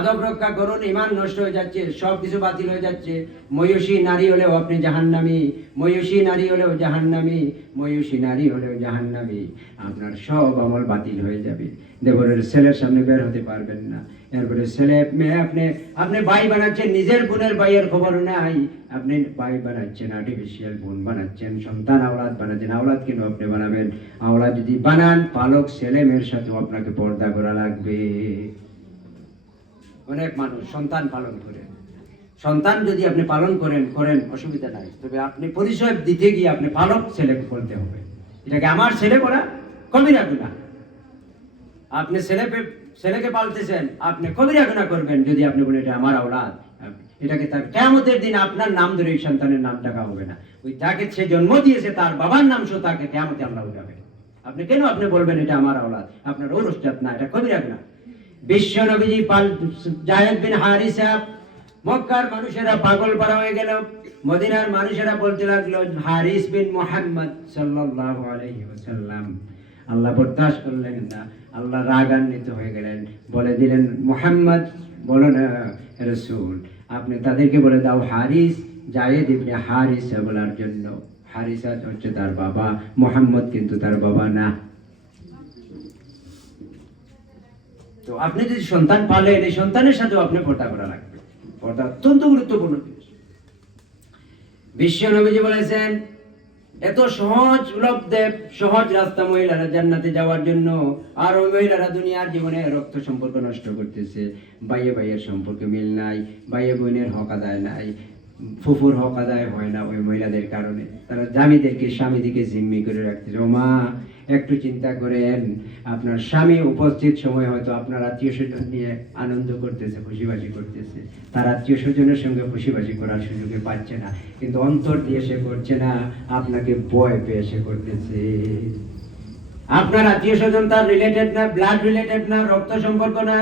আদব রক্ষা করুন, ইমান নষ্ট হয়ে যাচ্ছে, সবকিছু বাতিল হয়ে যাচ্ছে। ময়ূষী নারী হলেও আপনি জাহান্নামী, ময়ূষী নারী হলেও জাহান্নামী, ময়ূষী নারী হলেও জাহান্নামী। আপনার সব আমল বাতিল হয়ে যাবে। দেবরের ছেলের সামনে বের হতে পারবেন না। এরপরে ছেলে মেয়ে আপনি ভাই বানাচ্ছেন, নিজের বোনের ভাইয়ের খবর নাই। আপনি ভাই বানাচ্ছেন, আর্টিফিশিয়াল বোন বানাচ্ছেন, সন্তান আওলাদ বানাচ্ছেন। আওলাদ কেন আপনি বানাবেন? আওলাদ যদি বানান, পালক ছেলে মেয়ের সাথেও আপনাকে পর্দা করা লাগবে। অনেক মানুষ সন্তান পালন করে, সন্তান যদি আপনি পালন করেন অসুবিধা নাই, তবে আপনি পরিচয় দিতে গিয়ে আপনি পালক ছেলেকে বলতে হবে। এটাকে আমার ছেলে বলা কবিরা গুনাহ। আপনি ছেলেকে পালতেছেন, আপনি কবিরা গুনাহ করবেন যদি আপনি বলেন এটা আমার আওলাদ। এটাকে তার কিয়ামতের দিন আপনার নাম ধরে এই সন্তানের নাম ডাকা হবে না। ওই তাকে সে জন্ম দিয়েছে, তার বাবার নাম সহ তাকে কিয়ামতে আল্লাহ উঠাবে। আপনি কেন আপনি বলবেন এটা আমার আওলাদ? আপনার ঔরসজাত না, এটা কবিরা গুনাহ। বিশ্ব নবীজি জায়েদ বিন হারিসা, মক্কার মানুষেরা পাগল পারা হয়ে গেল। মদিনার মানুষেরা বলতে লাগলো হারিস বিন মুহাম্মদ সাল্লাল্লাহু আলাইহি ওয়াসাল্লাম। আল্লাহ বরদাস্ত করলেন না, আল্লাহ রাগান্বিত হয়ে গেলেন, বলে দিলেন মুহাম্মদ বলো না রাসূল, আপনি তাদেরকে বলে দাও হারিস জায়েদ ইবনে হারিসা বলার জন্য। হারিসা হচ্ছে তার বাবা, মুহাম্মদ কিন্তু তার বাবা না। তো আপনি যদি সন্তান পালেন, এই সন্তানের সাথেও আপনি পর্দা করা লাগবে। পর্দা অত্যন্ত গুরুত্বপূর্ণ জিনিস। বিশ্ব নবীজি বলেছেন এত সহজ রাস্তা মহিলারা জান্নাতে যাওয়ার জন্য, আর ওই মহিলারা দুনিয়ার জীবনে রক্ত সম্পর্ক নষ্ট করতেছে। ভাইয়ে ভাইয়ের সম্পর্কে মিল নাই, ভাইয়ে বোনের হক আদায় নাই, ফুফুর হক আদায় হয় না ওই মহিলাদের কারণে। তারা স্বামীদিকে জিম্মি করে রাখতেছে। ও মা, একটু চিন্তা করেন, আপনার স্বামী উপস্থিত সময় হয়তো আপনার আত্মীয় স্বজন নিয়ে আনন্দ করতেছে, খুশিবাসি করতেছে, তার আত্মীয় স্বজনের সঙ্গে খুশিবাসি করার সুযোগে পাচ্ছে না, কিন্তু অন্তর দিয়ে সে করছে না, আপনাকে ভয় পেয়ে সে করতেছে। আপনার আত্মীয় স্বজন তার রিলেটেড না, ব্লাড রিলেটেড না, রক্ত সম্পর্ক না,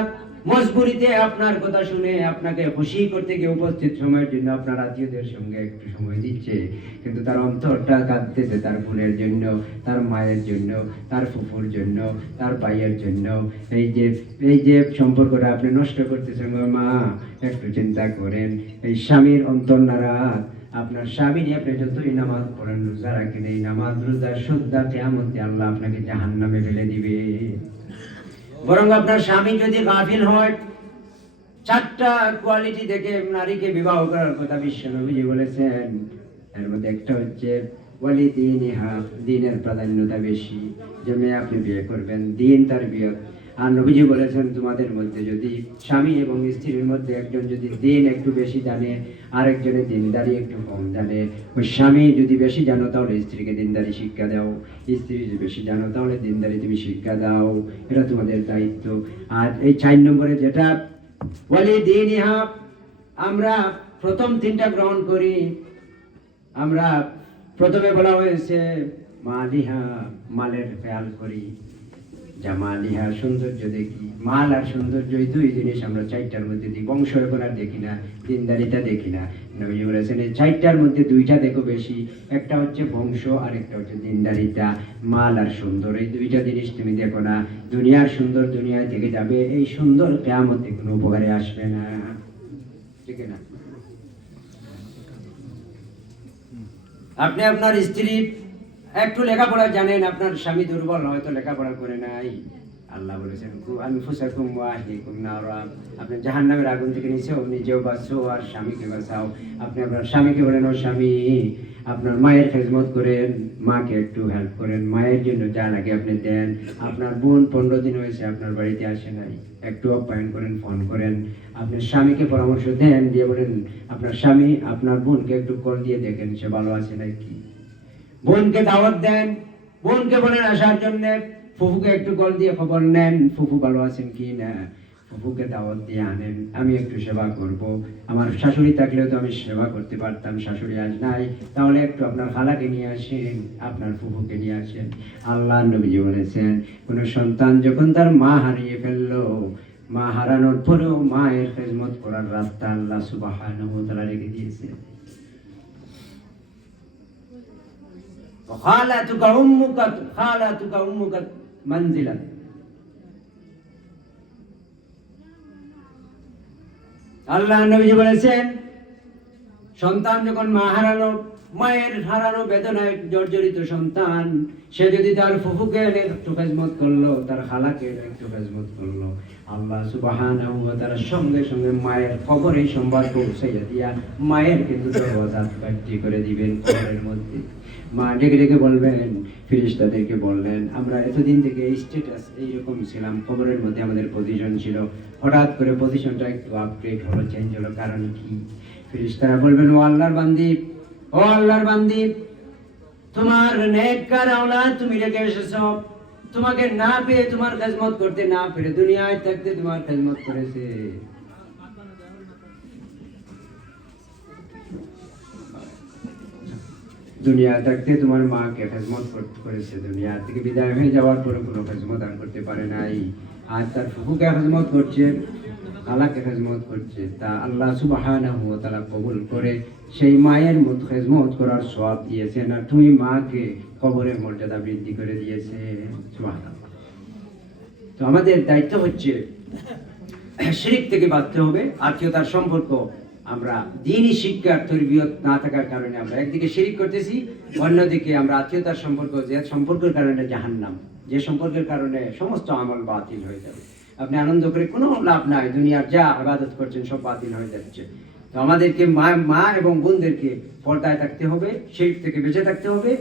মজবুরিতে আপনার কথা শুনে আপনাকে খুশি করতে গিয়ে উপস্থিত সময়ের জন্য আপনার আত্মীয়দের সঙ্গে একটু সময় দিচ্ছে, কিন্তু তার অন্তরটা কাঁদতেছে তার বোনের জন্য, তার মায়ের জন্য, তার ফুফুর জন্য, তার ভাইয়ের জন্য। এই যে সম্পর্কটা আপনি নষ্ট করতেছেন। মা, একটু চিন্তা করেন, এই স্বামীর অন্তর নারাজ। আপনার স্বামী নিয়ে আপনি যতই নামাজ পড়েন, রোজা রাখেন, এই নামাজ রোজা সুদ্দা কিয়ামতে আল্লাহ আপনাকে জাহান্নামে ফেলে দিবে। বরং আপনার স্বামী যদি গাফিল হয়, 4টা কোয়ালিটি দেখে নারীকে বিবাহ করার কথা বিশ্ব নবীজি বলেছেন। এর মধ্যে একটা হচ্ছে ওয়ালিদিনিহা, দিনের প্রাধান্যতা বেশি। যে মেয়ে আপনি বিয়ে করবেন, দিন তার বিয়ে। আর নবীজি বলেছেন তোমাদের মধ্যে যদি স্বামী এবং স্ত্রীর মধ্যে একজন যদি দিন একটু বেশি জানে, আরেকজনের দিনদারি একটু কম জানে, ওই স্বামী যদি বেশি জানো তাহলে স্ত্রীকে দিনদারি শিক্ষা দাও, স্ত্রী যদি বেশি জানো তাহলে দিনদারি তুমি শিক্ষা দাও। এটা তোমাদের দায়িত্ব। আর এই 4 নম্বরে যেটা ওয়ালিদিনিহা, আমরা প্রথম 3টা গ্রহণ করি। আমরা প্রথমে বলা হয়েছে মালিহা, মালের খেয়াল করি, জামালিহা, সৌন্দর্য দেখি। মাল আর সৌন্দর্য, এই 2 জিনিস আমরা 4টার মধ্যে দিই। বংশ এখন আর দেখি না, দিনদারিটা দেখি না। নবী বলেছেন এই 4টার মধ্যে 2টা দেখো বেশি, একটা হচ্ছে বংশ আর একটা হচ্ছে দিনদারিটা। মাল আর সুন্দর, এই 2টা জিনিস তুমি দেখো না। দুনিয়ার সুন্দর দুনিয়ায় থেকে যাবে, এই সুন্দর কিয়ামতে কোনো উপকারে আসবে না, ঠিক না? আপনি আপনার স্ত্রী একটু লেখাপড়া জানেন, আপনার স্বামী দুর্বল, হয়তো লেখাপড়া করে নাই। আল্লাহ বলেছেন আনফুসাকুম ওয়া আহলিকুম নারা, আপনি জাহান্নামের আগুন থেকে নিজেও বাঁচো আর স্বামীকে বাঁচাও। আপনি আপনার স্বামীকে বলেন ও স্বামী, আপনার মায়ের খেদমত করেন, মাকে একটু হেল্প করেন, মায়ের জন্য যা লাগে আপনি দেন। আপনার বোন 15 দিন হয়েছে আপনার বাড়িতে আসে নাই, একটু আপ্যায়ন করেন, ফোন করেন। আপনার স্বামীকে পরামর্শ দেন, দিয়ে বলেন আপনার স্বামী আপনার বোনকে একটু কল দিয়ে দেখেন সে ভালো আছে নাকি। বোনকে দাওয়াত দেন, বোনকে বলেন আসার জন্য। ফুফুকে একটু কল দিয়ে খবর নেন ফুফু ভালো আছেন কি না, ফুফুকে দাওয়াত দিয়ে আনেন, আমি একটু সেবা করব। আমার শাশুড়ি থাকলেও তো আমি সেবা করতে পারতাম, শাশুড়ি আজ নাই, তাহলে একটু আপনার খালাকে নিয়ে আসেন, আপনার ফুফুকে নিয়ে আসেন। আল্লাহ নবী বলেছেন কোন সন্তান যখন তার মা হারিয়ে ফেললো, মা হারানোর পরেও মায়ের খেদমত করার রাস্তা আল্লাহ সুবহানাহু ওয়া তাআলা রেখে দিয়েছেন। খালাতুকা উম্মুকা মানজিলাত, আল্লাহ নবী বলেছেন, সন্তান যখন মা হারালো, মায়ের হারানো বেদনায় জর্জরিত সন্তান, সে যদি তার ফুফুকে একটু খেজমত করলো, তার খালাকে একটু খেজমত করলো, আল্লাহ সুবহানাহু ওয়া তাআলা সঙ্গে সঙ্গে মায়ের কবরে সংবাদ পৌঁছাইয়া দিয়া মায়ের কিন্তু দরওয়াজা বাড়তি করে দিবেন কবরের মধ্যে। মা ডেকে ডেকে বলবেন, ফেরেশতাদেরকে বললেন, আমরা এতদিন থেকে এই স্ট্যাটাস এইরকম ছিলাম, কবরের মধ্যে আমাদের পজিশন ছিল, হঠাৎ করে পজিশনটা একটু আপগ্রেড হলো, চেঞ্জ হলো, কারণ কি? ফেরেশতারা বলবেন, ও আল্লাহর বান্দি, ও আল্লাহর বান্দি, তোমার নেককার আওলাদ তুমি রেখে এসেছো, তোমাকে না পেয়ে, তোমার খেদমত করতে না পেরে, দুনিয়ায় থাকতে তোমার খেদমত করেছে। দুনিয়া থাকতে তোমার মাকে খেদমত করেছে, দুনিয়া থেকে বিদায় হয়ে যাওয়ার পরে কোনো খেদমত আর করতে পারে নাই, আর তার ফুফুকে খেদমত করছে, খালাকে খেদমত করছে, তা আল্লাহ সুবহানাহু ওয়া তাআলা কবুল করে সেই মায়ের মত খেদমত করার সওয়াব দিয়েছেন, আর তুমি মাকে কবরের মর্যাদা বৃদ্ধি করে দিয়েছে। সুবহানাল্লাহ। তো আমাদের দায়িত্ব হচ্ছে শিরক থেকে বাঁচতে হবে। আত্মীয়তার সম্পর্ক, আমরা দ্বীনি শিক্ষার তরবিয়ত না থাকার কারণে আমরা একদিকে শিরক করতেছি, অন্যদিকে আমরা আত্মীয়তার সম্পর্ক, যে সম্পর্কের কারণে জাহান্নাম, যে সম্পর্কের কারণে সমস্ত আমল বাতিল হয়ে যাবে। আপনি আনন্দ করে কোনো লাভ নাই, দুনিয়ার যা ইবাদত করছেন সব বাতিল হয়ে যাচ্ছে। তো আমাদেরকে মা এবং বোনদেরকে পর্দায় থাকতে হবে, শিরক থেকে বেঁচে থাকতে হবে।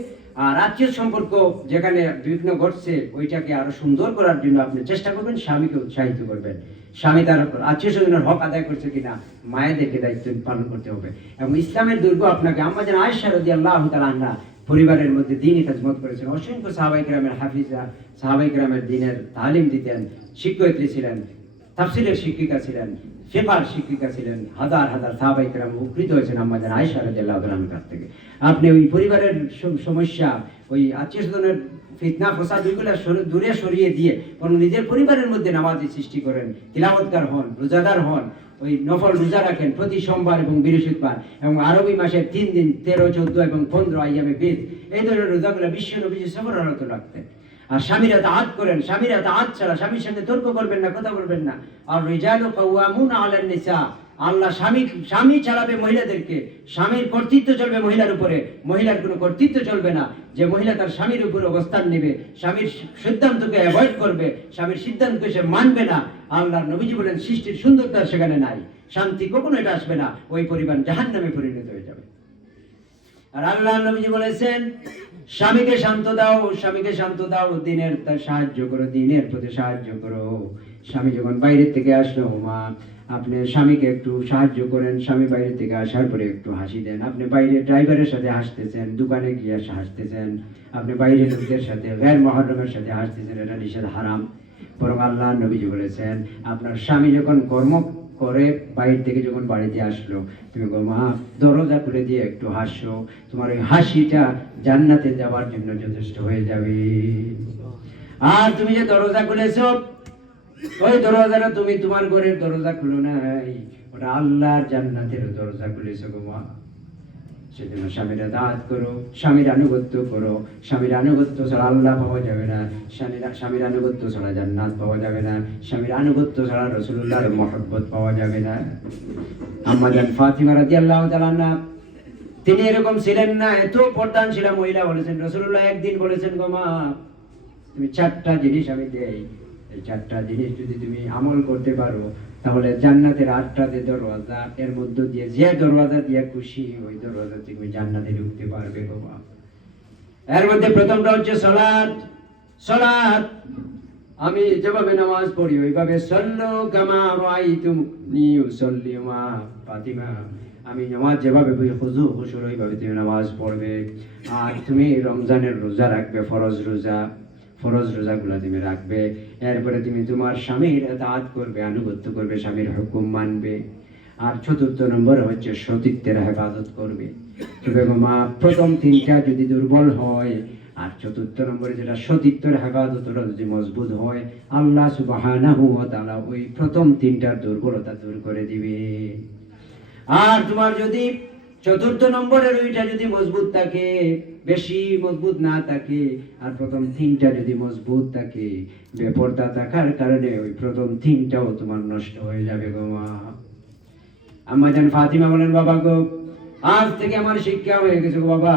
আর আত্মীয় সম্পর্ক যেখানে বিঘ্ন ঘটছে, ওইটাকে আরো সুন্দর করার জন্য আপনি চেষ্টা করবেন, স্বামীকে উৎসাহিত করবেন। স্বামী তার আত্মীয় স্বজনের হক আদায় করছে কিনা, মায়েদেরকে দায়িত্ব পালন করতে হবে। এবং ইসলামের দুর্গ আপনাকে, আম্মা জান আয়েশা রাদিয়াল্লাহু তাআলা আনহা পরিবারের মধ্যে দ্বীনি খেদমত করেছেন, অসংখ্য সাহাবায়ে কেরামের হাফিজা, সাহাবায়ে কেরামের দ্বীনের তালিম দিতেন, শিক্ষয়িত্রী ছিলেন, তাফসীরের শিক্ষিকা ছিলেন, ফিকহের শিক্ষিকা ছিলেন, হাজার হাজার সাহাবায়ে কেরাম উপকৃত হয়েছেন আম্মা জান আয়েশা রাদিয়াল্লাহু তাআলার কাছ থেকে। আপনি ওই পরিবারের সমস্যা, ওই আত্মীয় স্বজনের ফিতনা ফসাদ, ওইগুলো দূরে সরিয়ে দিয়ে কোন নিজের পরিবারের মধ্যে নামাজি সৃষ্টি করেন, তিলাওয়াতকার হন, রোজাদার হন, ওই নফল রোজা রাখেন প্রতি সোমবার এবং বৃহস্পতিবার, এবং আরবি মাসের 3 দিন 13, 14 এবং 15 আইয়ামে বীজ, এই ধরনের রোজাগুলো বিশ্ব নবী সবরত রাখতেন। আর স্বামীরা তাআত করেন, স্বামীরা তাআত ছাড়া স্বামীর সঙ্গে তর্ক করবেন না, কথা বলবেন না। আর রিজালু কাওয়ামুনা আলান নিসা, আল্লাহ স্বামী চালাবে মহিলাদেরকে, স্বামীর কর্তৃত্ব চলবে মহিলার উপরে, মহিলার কোনো কর্তৃত্ব চলবে না। যে মহিলা তার স্বামীর উপরে অবস্থান নেবে, স্বামীর সিদ্ধান্তকে অ্যাভয়েড করবে, স্বামীর সিদ্ধান্তকে সে মানবে না, আল্লাহর নবীজি বলেন সৃষ্টির সুন্দরতা সেখানে নাই, শান্তি কখনো এটা আসবে না, ওই পরিবার জাহান্নামে পরিণত হয়ে যাবে। আর আল্লাহর নবীজি বলেছেন, স্বামীকে শান্ত দাও, স্বামীকে শান্ত দাও, দিনের সাহায্য করো, দিনের প্রতি সাহায্য করো। স্বামী যখন বাইরে থেকে আসলো, মা আপনি স্বামীকে একটু সাহায্য করেন, স্বামী বাইরে থেকে আসার পরে একটু হাসি দেন। আপনি বাইরে ড্রাইভারের সাথে হাসতেছেন, দোকানে গিয়ে হাসতেছেন, আপনি বাইরে লোকদের সাথে গায়ের মহরমের সাথে হাসতেছেন, এটা নিষেধ, হারাম। বরং আল্লাহ নবীজি বলেছেন, আপনার স্বামী যখন কর্ম করে বাইরে থেকে যখন বাড়িতে আসলো, তুমি গো মা দরজা খুলে দিয়ে একটু হাসো, তোমার ওই হাসিটা জান্নাতে যাওয়ার জন্য যথেষ্ট হয়ে যাবে। আর তুমি যে দরজা খুলেছো, ওই দরজাটা তুমি তোমার ঘরের দরজা খুলো নাই, ওটা আল্লাহর জান্নাতের দরজা খুলেছো গো মা। সেজন্য স্বামীর আতাত করো, স্বামীর আনুগত্য করো। স্বামীর আনুগত্য ছাড়া আল্লাহ পাওয়া যাবে না, স্বামীর আনুগত্য ছাড়া জান্নাত পাওয়া যাবে না, স্বামীর আনুগত্য ছাড়া রাসূলুল্লাহর মহব্বত পাওয়া যাবে না। আম্মা জান ফাতিমা রাদিয়াল্লাহু তাআলা আনহা, তিনি এরকম ছিলেন না, এত পর্দান ছিল মহিলা, বলেছেন রাসূলুল্লাহ একদিন বলেছেন, গো মা তুমি 4টা জিনিস আমি দেই, এই 4টা জিনিস যদি তুমি আমল করতে পারো, তাহলে জান্নাতের 8টা দরওয়াজা, এর মধ্য দিয়ে যে দরওয়াজা দিয়ে খুশি, ওই দরওয়াজা তুমি জান্নাতে ঢুকতে পারবে গো মা। এর মধ্যে প্রথমটা হচ্ছে সালাত। সালাত, আমি যেভাবে নামাজ পড়ি ওইভাবে সাল্লু কামা রাআইতুমুনি উসাল্লি। মা ফাতিমা, আমি নামাজ যেভাবে পড়ি খুশু খুশুর ওইভাবে তুমি নামাজ পড়বে। আর তুমি রমজানের রোজা রাখবে, ফরজ রোজাগুলো তুমি রাখবে। এরপরে তুমি তোমার স্বামীর ইতাআত করবে, আনুগত্য করবে, স্বামীর হুকুম মানবে। আর 4th নম্বরে হচ্ছে সতীত্বের হেফাজত করবে। তবে মা প্রথম 3টা যদি দুর্বল হয়, আর 4th নম্বরে যেটা সতীত্বের হেফাজতটা যদি মজবুত হয়, আল্লাহ সুবহানাহু ওয়া তাআলা ওই প্রথম 3টার দুর্বলতা দূর করে দিবে। আর তোমার যদি 4th নম্বরের ওইটা যদি মজবুত থাকে, বেশি মজবুত না থাকে, আর প্রথম 3টা যদি মজবুত থাকে, বেপরদা থাকার কারণে ওই প্রথম 3টাও তোমার নষ্ট হয়ে যাবে গো মা। আম্মা জান ফাতিমা বলেন, বাবা গো, আজ থেকে আমার শিক্ষা হয়ে গেছে গো বাবা,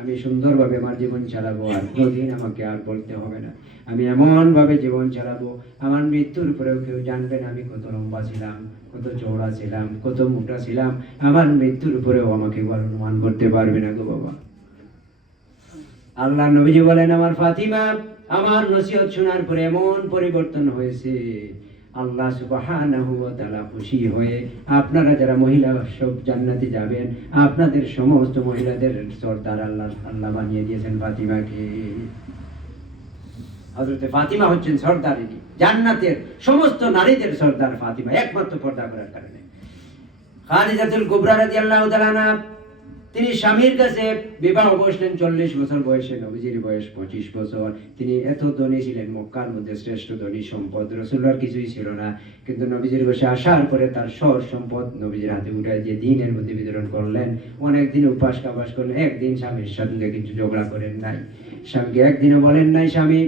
আমি সুন্দরভাবে আমার জীবন চালাবো, আর কোনদিন আমাকে আর বলতে হবে না, আমি এমন ভাবে জীবন চালাবো আমার মৃত্যুর পরেও কেউ জানবে না আমি কত লম্বা ছিলাম, কত চওড়া ছিলাম, কত মোটা ছিলাম, আমার মৃত্যুর পরেও আমাকে অনুমান করতে পারবে না গো বাবা। আল্লাহ নবীজি বলেন, আমার ফাতিমা আমার নসিহত শোনার পরে এমন পরিবর্তন হয়েছে, আল্লাহ সুবহানাহু ওয়া তাআলা খুশি হয়ে আপনারা যারা মহিলা সব জান্নাতে যাবেন, আপনাদের সমস্ত মহিলাদের সর্দার আল্লাহ বানিয়ে দিয়েছেন ফাতিমাকে। হযরতে ফাতিমা হচ্ছেন সর্দারিনী, জান্নাতের সমস্ত নারীদের সর্দার ফাতিমা, একমাত্র পর্দা করার কারণে। খাদিজাতুল কুবরা রাদিয়াল্লাহু তাআলা আনহা, তিনি স্বামীর কাছে বিবাহ বসলেন 40 বছর বয়সে, নবীজির বয়স 25 বছর। তিনি এত ধনী ছিলেন, মক্কার মধ্যে শ্রেষ্ঠ ধনী, সম্পদ রাসূলুল্লাহর কিছুই ছিল না, কিন্তু নবীজির বসে আসার পরে তার সব সম্পদ নবীজির হাতে উঠায় দিয়ে দিনের মধ্যে বিতরণ করলেন। অনেক দিন উপাস কাবাস করলেন, একদিন স্বামীর সাথে কিছু ঝগড়া করেন নাই, স্বামীকে একদিনও বলেন নাই, স্বামী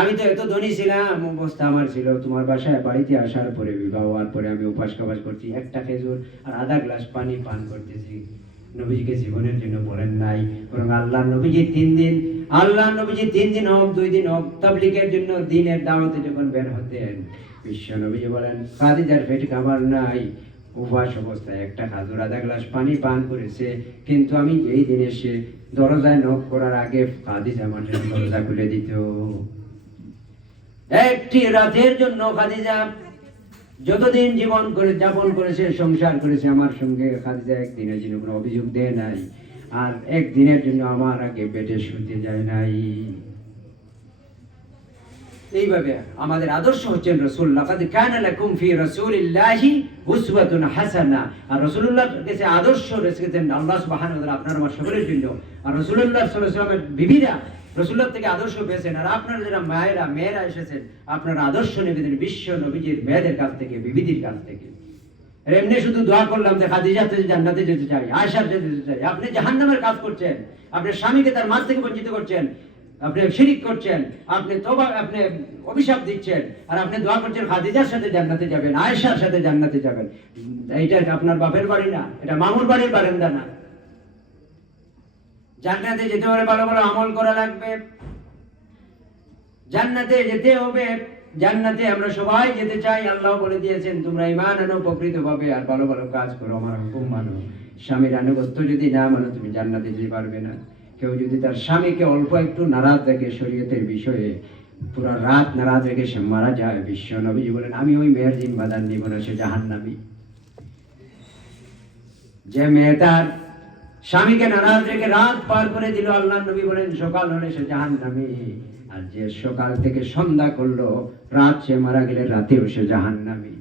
আমি তো এত ধনী ছিলাম, অবস্থা আমার ছিল, তোমার বাসায় বাড়িতে আসার পরে বিবাহ হওয়ার পরে আমি উপাস কাবাস করছি, একটা খেজুর আর আধা গ্লাস পানি পান করতেছি, নবীজিকে জীবনের জন্য বলেন নাই। বরং আল্লাহ নবীজি 3 দিন হোক 2 দিন হোক তাবলীগের জন্য দ্বীনের দাওয়াতে যখন বের হতেন, বিশ্ব নবীজি বলেন, খাদিজার পেটে খাবার নাই, উপবাস অবস্থায় একটা খাজুর আধা গ্লাস পানি পান করেছে, কিন্তু আমি এই দিন এসে দরজায় নক করার আগে খাদিজা আমার জন্য দরজা খুলে দিত। একটি রাতের জন্য খাদিজা যতদিন জীবন করে যাপন করেছে, সংসার করেছে আমার সঙ্গে, খাদিজা একদিনের জন্য কোনো অভিযোগ দেয় নাই, আর একদিনের জন্য আমার আগে বেডে শুতে যায় নাই। এইভাবে আমাদের আদর্শ হচ্ছেন রাসূল। লাকাদ কানা লাকুম ফি রাসূলিল্লাহি উসওয়াতুন হাসানা। আর রাসূলুল্লাহর কাছে আদর্শ রেখেছেন আল্লাহ সুবহানাহু ওয়া তাআলা আপনার আমার সকলের জন্য। আর রাসূলুল্লাহ সাল্লাল্লাহু আলাইহি ওয়াসাল্লামের বিবিরা রাসূলুল্লাহ থেকে আদর্শ পেয়েছেন, আর আপনারা যারা মেয়েরা এসেছেন আপনারা আদর্শ নেবেন বিশ্ব নবীজির মেয়েদের কাছ থেকে, বিবিদের কাছ থেকে। এমনি শুধু দোয়া করলাম যে খাদিজা জান্নাতে যেতে চাই, আয়েশা যেতে চাই, আপনি জাহান্নামের কাজ করছেন, আপনি স্বামীকে তার মাঝ থেকে বঞ্চিত করছেন, আপনি শিরিক করছেন, আপনি অভিশাপ দিচ্ছেন, আর আপনি দোয়া করছেন খাদিজার সাথে জান্নাতে যাবেন, আয়েশার সাথে জান্নাতে যাবেন। এইটা আপনার বাপের বাড়ি না, এটা মামুর বাড়ির বারান্দা না। জান্নাতে যেতে হলে ভালো ভালো আমল করা লাগবে, জান্নাতে যেতে হবে। জান্নাতে আমরা সবাই যেতে চাই, আল্লাহ বলে দিয়েছেন তোমরা ঈমান আনো প্রকৃতভাবে, আর ভালো ভালো কাজ করো, আমার হুকুম মানো। স্বামীর আনুগত্য যদি না মানো তুমি জান্নাতে যেতে পারবে না। কেউ যদি তার স্বামীকে অল্প একটু নারাজ রেখে শরীয়তের বিষয়ে পুরো রাত নারাজ রেখে সে মারা যায়, বিশ্ব নবীজি বলেন আমি ওই মেয়ের জিম্মাদার নিব না, সে জাহান্নামী। যে মেয়ে তার স্বামীকে নারাজ রেখে রাত পার করে দিল, আল্লাহ নবী বলেন সকাল হলে সে জাহান্নামী। আর যে সকাল থেকে সন্ধ্যা করলো, রাত সে মারা গেলে রাতেও সে জাহান্নামী।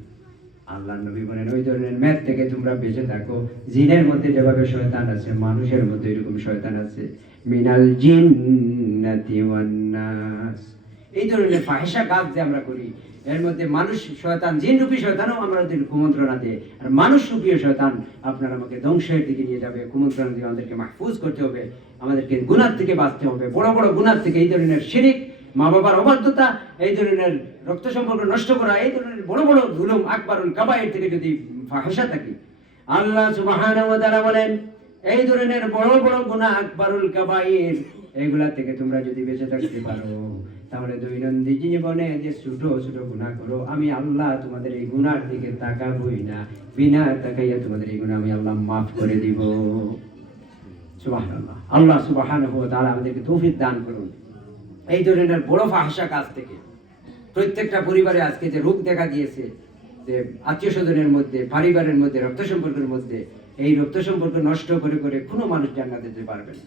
আল্লাহ নবী বলেন ওই ধরনের মেয়ের থেকে তোমরা বেঁচে থাকো। জিনের মধ্যে যেভাবে শয়তান আছে, মানুষের মধ্যে এরকম শয়তান আছে, মিনাল জিন্নাতি ওয়ান নাস। এই ধরনের ফাহিশা কাজ যে আমরা করি, এর মধ্যে মানুষ শয়তান, জিন রূপী শয়তানও আমাদের কুমন্ত্রণা দেয়, আর মানুষ রূপী শয়তান আপনার আমাকে ধ্বংসের দিকে নিয়ে যাবে। কুমন্ত্রণা দিয়ে আমাদেরকে মাহফুজ করতে হবে, আমাদেরকে গুনাহ থেকে বাঁচতে হবে, বড় বড় গুনাহ থেকে। এই ধরনের শিরিক, মা বাবার অবাধ্যতা, এই ধরনের রক্ত সম্পর্ক নষ্ট করা, এই ধরনের বড় বড় জুলুম আকবারুল কাবায়ের থেকে যদি ফাহিশা থাকে, আল্লাহ সুবহানাহু ওয়া তাআলা বলেন এই ধরনের বড় বড় গুনাহ আকবারুল কাবায়ের, এগুলা থেকে তোমরা যদি বেঁচে থাকতে পারো, তাহলে দৈনন্দিন জীবনে যে ছোট ছোট গুনাহ করো, আমি আল্লাহ তোমাদের এই গুনার দিকে তাকাবই না, বিনা তাকাইয়া তোমাদের এই গুনাহ আমি আল্লাহ মাফ করে দিব। সুবহানাল্লাহ। আল্লাহ সুবহানাহু ওয়া তাআলা আমাদেরকে তৌফিক দান করুন এই ধরনের বড় ফাহিশা কাজ থেকে। প্রত্যেকটা পরিবারে আজকে যে রোগ দেখা দিয়েছে, যে আত্মীয় স্বজনের মধ্যে, পরিবারের মধ্যে, রক্ত সম্পর্কের মধ্যে, এই রক্ত সম্পর্ক নষ্ট করে করে কোনো মানুষ জান্নাতে যেতে পারবে না,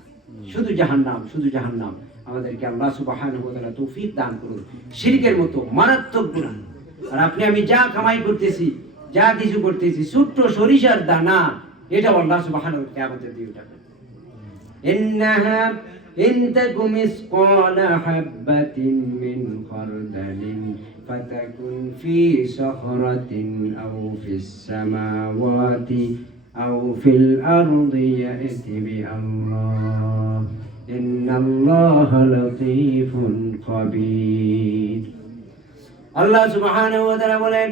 শুধু জাহান্নাম, শুধু জাহান্নাম। আমাদেরকে আল্লাহ সুবহানাহু ওয়া তাআলা তৌফিক দান করুন। শিরকের মতো মারাত্মক গুনাহ, আর আপনি আমি যা কামাই করতেছি, যা কিছু করতেছি, ছোট্ট সরিষার দানা, এটা আল্লাহ সুবহানাহু ওয়া তাআলা কিয়ামতের দিন উঠাবেন। ইন্নাহা ইন তাকু মিসকালা হাববাতিন মিন খারদালিন ফাতাকুন ফি সাখরাতিন আও ফিস সামাওয়াতি আও ফিল আরদি ইয়াতি বিআল্লাহ ইন্নাল্লাহা লাতীফুন খাবীর। আল্লাহ সুবহানাহু ওয়া তাআলা বলেন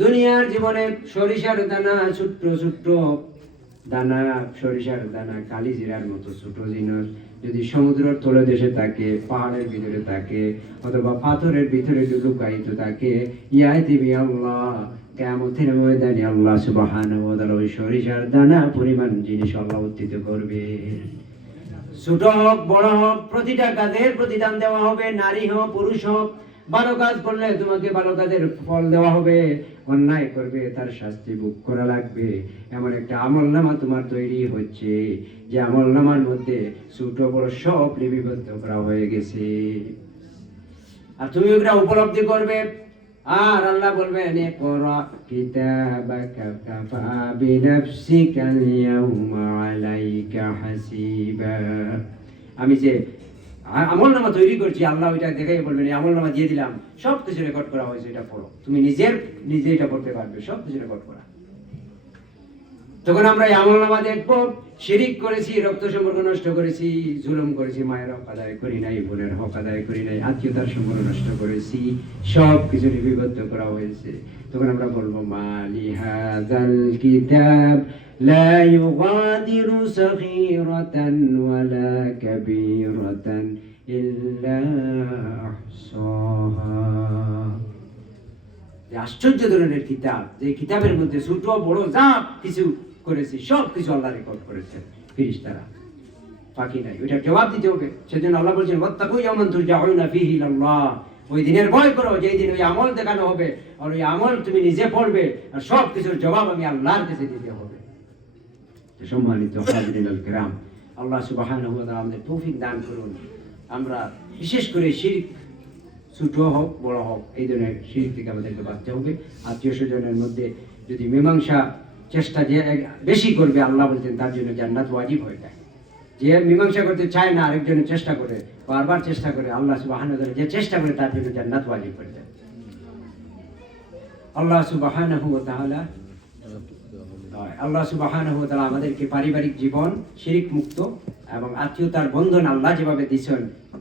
দুনিয়ার জীবনে সরিষার দানা, ছোট্ট ছোট্ট দানা, সরিষার দানা কালিজিরার মতো ছোট জিনিস যদি সমুদ্রের তলদেশে থাকে, পাহাড়ের ভিতরে থাকে, অথবা পাথরের ভিতরে লুকায়িত থাকে, ইয়াতিবি আল্লাহ, কিয়ামতের ময়দানে আল্লাহ সুবহানাহু ওয়া তাআলা ওই সরিষার দানা পরিমাণ জিনিস আল্লাহ উত্থিত করবে। ছোট হোক বড় হোক, প্রতিটা কাজের প্রতিদান দেওয়া হবে। নারী হোক পুরুষ হোক, ভালো কাজ করলে তোমাকে ভালো কাজের ফল দেওয়া হবে, অন্যায় করবে তার শাস্তি ভোগ করা লাগবে। এমন একটা আমলনামা তোমার তৈরি হচ্ছে, যে আমলনামার মধ্যে ছোট বড় সব লিপিবদ্ধ করা হয়ে গেছে, আর তুমি ওটা উপলব্ধি করবে। আর আল্লাহ বলবেন, ইকরা কিতাবাকা কাফা বিনাফসিকাল ইয়াউমা আলাইকা হাসিবা। আমি যে আমলনামা তৈরি করছি, আল্লাহ ওইটা দেখাই বলবেন, এই আমলনামা দিয়ে দিলাম, সব কিছু রেকর্ড করা হয়েছে, এটা পড়ো, তুমি নিজে এটা পড়তে পারবে, সব কিছু রেকর্ড করা। তখন আমরা এই আমলনামা দেখবো, শিরিক করেছি, রক্ত সম্পর্ক নষ্ট করেছি, জুলুম করেছি, মায়ের হক আদায় করি নাই, বোনের হক আদায় করি নাই, আত্মীয়তার সম্পর্ক নষ্ট করেছি, সব কিছু লিপিবদ্ধ করা হয়েছে। তখন আমরা বলবো, মালি হাযাল কিতাব লা ইউগাদিরু সগীরাতান ওয়ালা কাবীরাতান ইল্লা আহসাহা। আশ্চর্য ধরনের কিতাব, যে কিতাবের মধ্যে ছোট বড় যা কিছু করেছি সব কিছু আল্লাহ রেকর্ড করেছেন ফেরেশতারা, বাকি নাই। ওইটা জবাব দিতে হবে। সেজন্য আল্লাহ বলছেন, ওয়াত্তাকু ইয়াওমান তুরজাউনা ফীহি ইলাল্লাহ। ওই দিনের ভয় করো, যেই দিন ওই আমল দেখানো হবে, আর ওই আমল তুমি নিজে পড়বে, আর সব কিছুর জবাব আমি আল্লাহর কাছে দিতে হবে। তো সম্মানিত হাজিরিনুল কিরাম, আল্লাহ সুবহানাহু ওয়া তাআলা আমাদের তৌফিক দান করুন। আমরা বিশেষ করে শিরক, ছোট হোক বড় হোক, এই ধরনের শিরক থেকে আমাদেরকে বাঁচতে হবে। আত্মীয় স্বজনের মধ্যে যদি মীমাংসা চেষ্টা যে বেশি করবে, আল্লাহ বলছেন তার জন্য জান্নাত ওয়াজিব হয়ে যায়। যে মীমাংসা করতে চায় না, আরেকজনের চেষ্টা করে, বারবার চেষ্টা করে, আল্লাহ সুবহানাহু ওয়া তাআলা যে চেষ্টা করে তার জন্য জান্নাত ওয়াজিব হয়ে যায়। আল্লাহ সুবহানাহু ওয়া তাআলা আমাদেরকে পারিবারিক জীবন শিরক মুক্ত এবং আত্মীয়তার বন্ধন আল্লাহ যেভাবে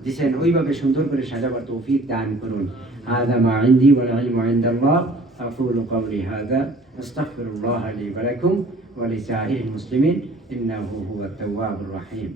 দিছেন ওইভাবে সুন্দর করে সাজাবার তৌফিক দান করুন। হাযা মা ইনদি ওয়াল ইলমু ইনদাল্লাহ। আকুলু কওলি হাযা আস্তাগফিরুল্লাহ লি ওয়া লাকুম ওয়া লিসাইরিল মুসলিমিন ইন্নাহু হুয়াত তাওয়াবুর রহিম।